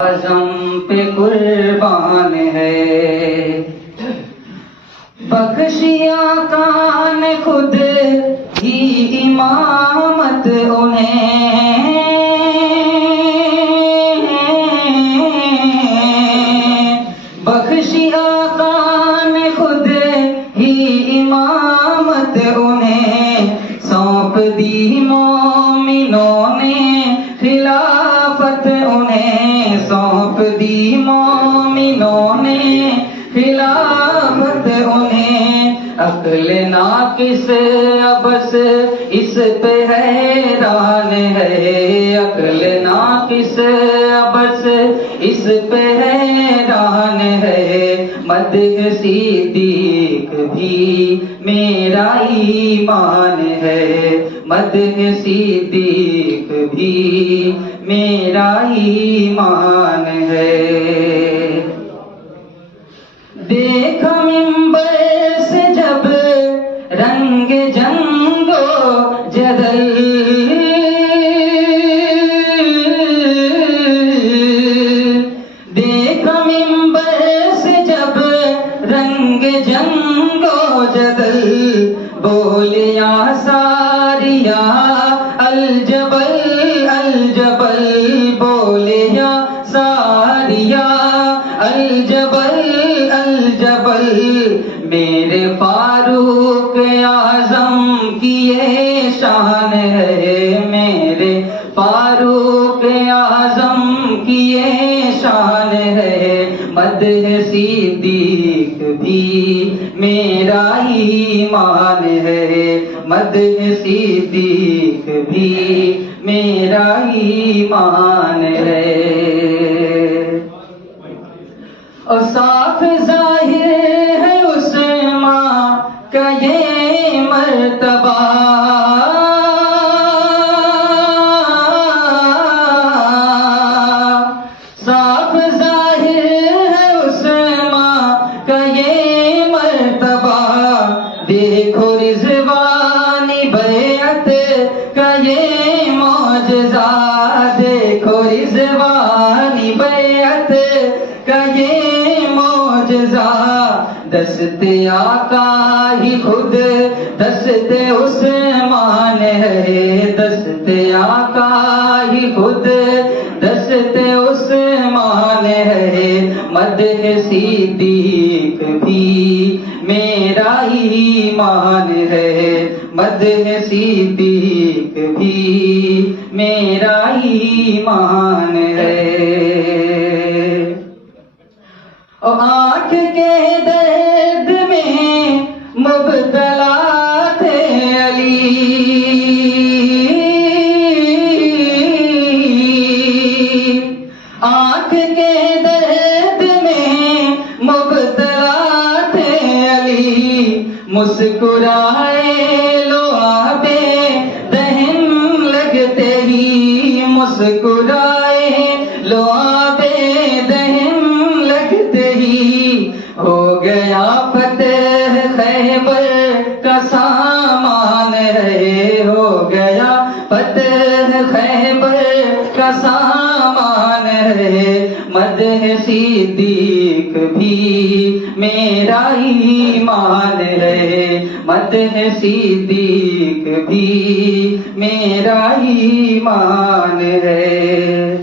اعظم پہ قربان ہے، بخشیا کان خود ہی امامت انہیں، بخشیا کان خود ہی امامت انہیں، سونپ دی مومنوں نے خلافت انہیں، سونپ دی مومنوں نے خلافت انہیں، عقل ناقص ابس اس پہ حیران ہے، عقل ناقص ابس اس پہ حیران ہے، مدح صدیق بھی میرا ایمان ہے، مدح صدیق بھی میرا ایمان ہے۔ دیکھا منبر سے جب رنگ جنگ و جدل، دیکھا منبر سے جب رنگ جنگ و جدل، بولیا ساریا الجبل الجبل، بولیا ساریا الجبل الجبل، میرے فاروق اعظم کی یہ شان ہے، میرے فاروق اعظم کی یہ شان ہے، مدح صدیق بھی میرا ایمان ہے، مدح صدیق بھی میرا ایمان ہے۔ اور صاف ظاہر ہے عثمان کا یہ مرتبہ، صاف ظاہر ہے عثمان کا یہ مرتبہ، دیکھو رضوانی بیعت کا یہ معجزہ، دیکھو رضوانی بیعت کا یہ معجزہ، دست آقا ہی خود دست عثمان ہے، دست آقا ہی خود دست عثمان ہے، مدح صدیق بھی میرا ایمان ہے، مدح صدیق بھی میرا ایمان ہے۔ اور آنکھ کے درد میں مبتلا تھے علی، آنکھ کے درد میں مبتلا تھے علی، مسکرائے لو آبے دہن لگتے ہی، مسکرائے لو آبے دہن لگتے ہی، ہو گیا فتح خیبر کا سامان ہے، ہو گیا فتح خیبر کا سامان ہے، مدح صدیق بھی میرا ایمان ہے، مدح صدیق بھی میرا ایمان ہے۔